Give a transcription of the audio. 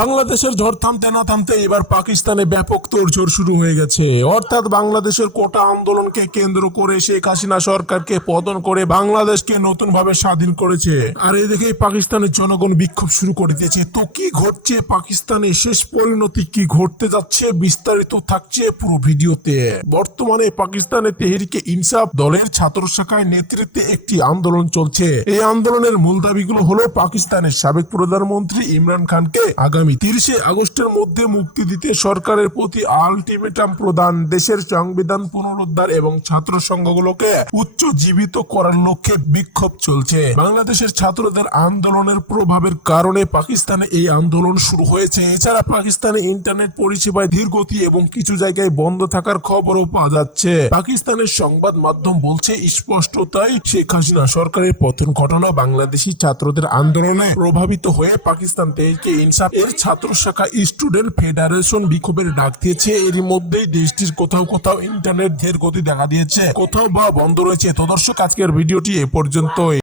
বাংলাদেশের ঝড় থামতে না থামতে এবার পাকিস্তানে ব্যাপক তোড়জোড় শুরু হয়ে গেছে। অর্থাৎ বাংলাদেশের কোটা আন্দোলনকে কেন্দ্র করে শেখ হাসিনা সরকারকে পতন করে বাংলাদেশকে নতুনভাবে স্বাধীন করেছে। আর এদিকে পাকিস্তানের জনগণ বিক্ষোভ শুরু করে দিয়েছে। তো কি ঘটছে পাকিস্তানে, শেষ পরিণতি কি ঘটতে যাচ্ছে, বিস্তারিত থাকছে পুরো ভিডিওতে। বর্তমানে পাকিস্তানে তেহরিকে ইনসাফ দলের ছাত্র শাখায় নেতৃত্বে একটি আন্দোলন চলছে। এই আন্দোলনের মূল দাবিগুলো হলো পাকিস্তানের সাবেক প্রধানমন্ত্রী ইমরান খানকে আগামী 30 আগস্টের মধ্যে মুক্তি দিতে সরকারের প্রতি আলটিমেটাম প্রদান, দেশের সংবিধান পুনরুদ্ধার এবং ছাত্র সংঘগুলোকে উচ্চজীবিত করার লক্ষ্যে বিক্ষোভ চলছে। বাংলাদেশের ছাত্রদের আন্দোলনের প্রভাবের কারণে পাকিস্তানে এই আন্দোলন শুরু হয়েছে। এছাড়া পাকিস্তানে ইন্টারনেট পরিষেবায় ধীরগতি এবং কিছু জায়গায় বন্ধ থাকার খবরও পাওয়া যাচ্ছে। পাকিস্তানের সংবাদ মাধ্যম বলছে স্পষ্টতাই শেখ হাসিনা সরকারের পতন ঘটনা বাংলাদেশি ছাত্রদের আন্দোলনে প্রভাবিত হয়ে পাকিস্তান তেহরিকে ইনসাফ এর ছাত্র শাখা স্টুডেন্ট ফেডারেশন বিক্ষোভের ডাক দিয়েছে। এর মধ্যেই দেশটির কোথাও কোথাও ইন্টারনেট ধীর গতি দেখা দিয়েছে, কোথাও বা বন্ধ রয়েছে। তো দর্শক, আজকের ভিডিওটি এ পর্যন্তই।